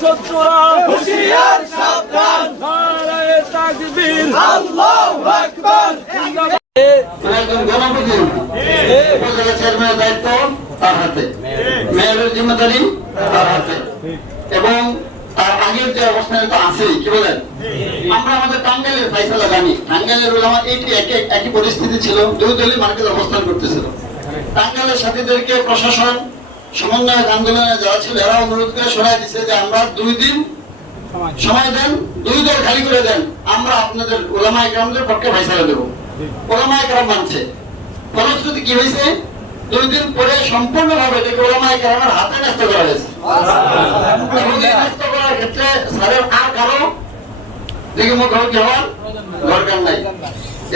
শত্রুরা হুশিয়ার সাবধান। নারায়ে তাকবীর। আল্লাহু আকবার। একজন উপজেলা চেয়ারম্যানের দায়িত্ব তার হাতে। মেয়রের জিম্মেদারি তার হাতে। এবং তার আগের যে অবস্থানে তো আছেই কি বলেন? আমরা আমাদের টাঙ্গাইলের ফাইসলা জানি। টাঙ্গাইলের ওলামা এইটি একই একই পরিস্থিতি ছিল দুই দলই মার্কেট অবস্থান করতেছিল। টাঙ্গাইলের সাথীদেরকে প্রশাসন সমন্বয়ক আন্দোলনে যারা ছিল এরা অনুরোধ করে শোনায় দিচ্ছে যে আমরা দুই দিন সময় দেন। দুই দল খালি করে দেন আমরা আপনাদের ওলামা একরামদের পক্ষে ফাইসলা দেবো। ওলামা একরাম মানছে। ফলশ্রুতি কি হয়েছে? দুই দিন পরে সম্পূর্ণ ভাবে এটাকে ওলামা একরামের হাতে ন্যস্ত করা হয়েছে। ন্যস্ত করার ক্ষেত্রে স্যারের আর কারও দিকে মুখ হওয়ার দরকার নাই।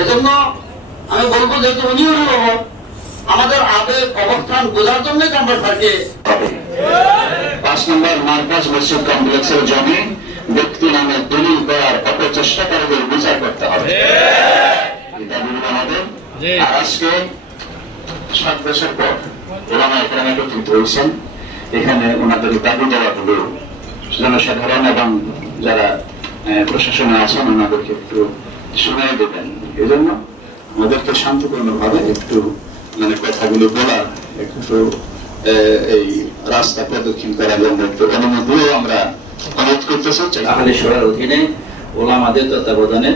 এজন্য আমি বলব যেহেতু উনিও অভিভাবক আমাদের আবেগ অবস্থান বোঝার জন্যই তো আমরা স্যারকে পাঁচ নম্বর মার্কাজ মসজিদ কমপ্লেক্সের জমি ব্যক্তি নামে দলিল করার অপচেষ্টাকারীদের বিচার করতে হবে। আমাদের। আর আজকে সাত বছর পর ওলামা এখানে একত্রিত হয়েছেন। এখানে ওনাদের দাবি দেওয়াগুলো জনসাধারণ এবং যারা প্রশাসনে আছেন ওনাদেরকে একটু শোনাই দেবেন। এই জন্য আমাদেরকে শান্তপূর্ণ ভাবে একটু মানে কথাগুলো বলার একটু এই রাস্তা প্রদক্ষিণ করার জন্য একটু অনুমতিও আমরা অনুরোধ করতেছি। আহলে সরার অধীনে ওলামাদের তত্ত্বাবধানে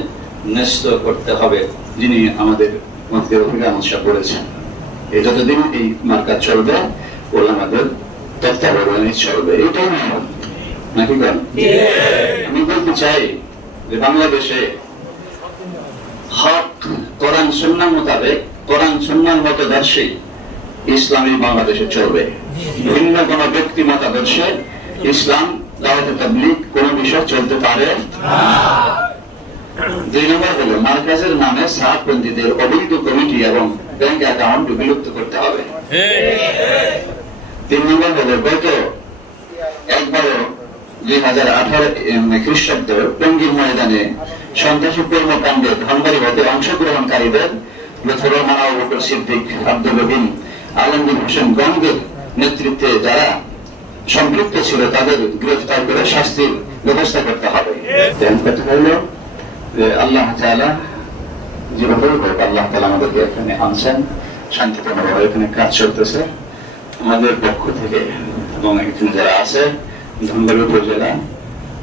ন্যস্ত করতে হবে যিনি আমাদের মধ্যে অভিজ্ঞানসা করেছেন এই যতদিন এই মার্কা চলবে, ওলামাদের তত্ত্বাবধানে চলবে। এটাই নাকি আমি বলতে চাই যে বাংলাদেশে হক, কোরআন, সুন্নাহ মোতাবেক কোরআন, সুন্নার মতদর্শী ইসলামী বাংলাদেশে চলবে। ভিন্ন কোন ব্যক্তি মতাদর্শে ইসলাম, দাওয়াতে তাবলিগ কোন বিষয় চলতে পারে দুই নম্বর হলো, মার্কাজের নামে সাতপন্থীদের অবৈধ কমিটি এবং ব্যাংক অ্যাকাউন্ট বিলুপ্ত করতে হবে। তিন নম্বর হলো, গত একবারও দুই হাজার আঠারো খ্রিস্টাব্দ টঙ্গীর ময়দানে সন্ত্রাসী কর্মকাণ্ডে ধনবাড়ি হতে অংশগ্রহণকারীদের লুথুর মানাও বকর সিদ্দিক আব্দুল রবিন আলমগীর হোসেন গঙ্গের নেতৃত্বে যারা সম্পৃক্ত ছিল তাদের গ্রেফতার করে শাস্তির ব্যবস্থা করতে হবে। কথা হইল যে আল্লাহ তাআলা যেভাবে হোক আল্লাহ তাআলা আমাদেরকে এখানে আনছেন শান্তিপূর্ণভাবে এখানে কাজ চলতেছে। আমাদের পক্ষ থেকে এবং এখানে যারা আছে ধনবাড়ি উপজেলা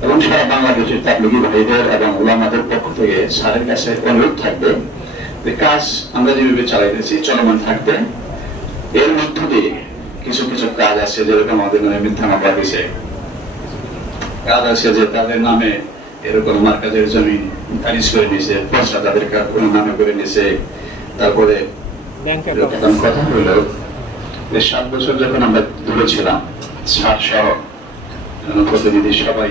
এবং সারা বাংলাদেশের তাবলিগি ভাইদের এবং ওলামাদের পক্ষ থেকে স্যারের কাছে অনুরোধ থাকবে কাজ আমরা যেভাবে চালাইতেছি চলমান থাকবে। এর মধ্য দিয়ে কিছু কিছু কাজ আছে যেরকম আমাদের মানে মিথ্যা মামলা দিছে কাজ আছে যে তাদের নামে এরকম মার্কাজের জমি খারিজ করে নিছে পয়সা তাদের কোনো নামে করে নিছে তারপরে কথা হলো যে সাত বছর যখন আমরা দূরে ছিলাম সার সহ প্রতিনিধি সবাই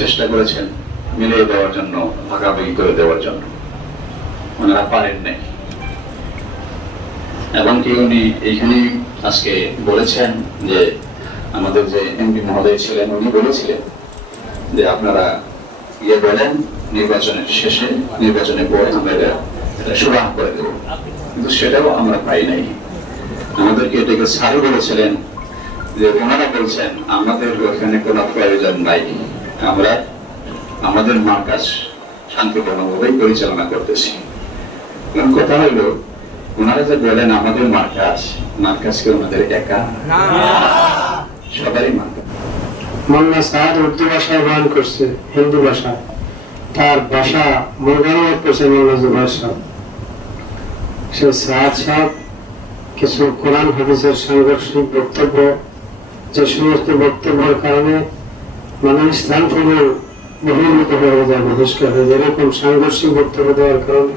চেষ্টা করেছেন মিলিয়ে দেওয়ার জন্য ভাগাভাগি করে দেওয়ার জন্য। ওনারা পারেন নাই। এবং কি উনি এইখানে আজকে বলেছেন যে আমাদের যে এমপি মহোদয় ছিলেন, উনি বলেছিলেন যে আপনারা ইয়ে বলেন, নির্বাচনের শেষে, নির্বাচনের পরে আমরা এটা সুরাহ করে দেবো। কিন্তু সেটাও আমরা পাই নাই। আমাদেরকে এটাকে সারও বলেছিলেন যে ওনারা বলছেন, আমাদের ওখানে কোনো প্রয়োজন নাই। আমরা, আমাদের মার্কাজ শান্তিপূর্ণভাবেই পরিচালনা করতেছি। এখন কথা হলো ওনারা যে বলেন আমাদের মার্কাজ মার্কাজকে ওনাদের একা? সবারই মোল্লা সাদ উর্দু ভাষায় গান করছে হিন্দু ভাষা। তার ভাষা মোরগানুবাদ করছে মোল্লা সাহেব। সে সাদ সাহেব কিছু কোরআন হাদিসের সাংঘর্ষিক বক্তব্য যে সমস্ত বক্তব্যের কারণে মানে ইসলাম থেকে বহির্ভূত হয়ে যায় বহিষ্কার হয়ে যায়। এরকম সাংঘর্ষিক বক্তব্য দেওয়ার কারণে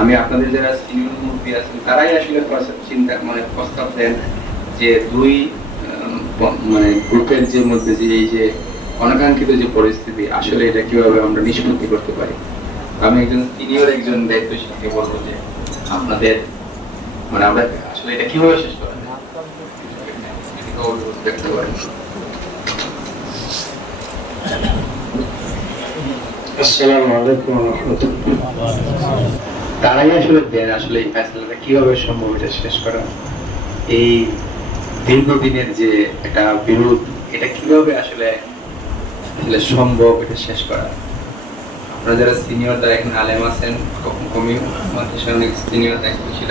আমি আপনাদের যারা সিনিয়র মন্ত্রী আছেন, তারাই আসলে চিন্তা মানে প্রস্তাব দেন যে দুই মানে গ্রুপের যে মধ্যে যে এই যে অনাকাঙ্ক্ষিত যে পরিস্থিতি, আসলে এটা কীভাবে আমরা নিষ্পত্তি করতে পারি? আমি একজন সিনিয়র, একজন দায়িত্বশীলকে বলব যে আপনাদের মানে আমরা আসলে এটা কীভাবে শেষ করা আসসালামু আলাইকুম রহমতুল্লাহ। তারাই আসলে দেন আসলে এই ফ্যাসলাটা কীভাবে সম্ভব এটা শেষ করা? এই দীর্ঘদিনের যে একটা বিরোধ, এটা কীভাবে আসলে আসলে সম্ভব এটা শেষ করা? আপনারা যারা সিনিয়র তারা আলেম আছেন মাদ্রাসার অনেক সিনিয়র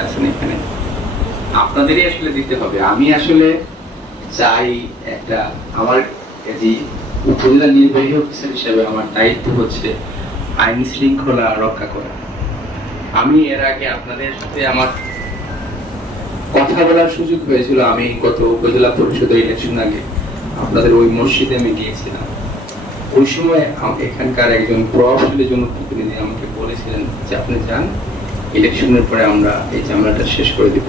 আছেন এখানে। আপনাদেরই আসলে দিতে হবে। আমি আসলে চাই একটা আমার যে উপজেলা নির্বাহী অফিসার হিসেবে আমার দায়িত্ব হচ্ছে আইন শৃঙ্খলা রক্ষা করা। আমি এর আগে আপনাদের সাথে আমার কথা বলার সুযোগ হয়েছিল। আমি গত উপজেলা পরিষদের ইলেকশন আগে আপনাদের ওই মসজিদে আমি গিয়েছিলাম। ওই সময় এখানকার একজন প্রভাবশালী জনপ্রতিনিধি আমাকে বলেছিলেন যে, আপনি যান ইলেকশনের পরে আমরা এই ঝামেলাটা শেষ করে দিব।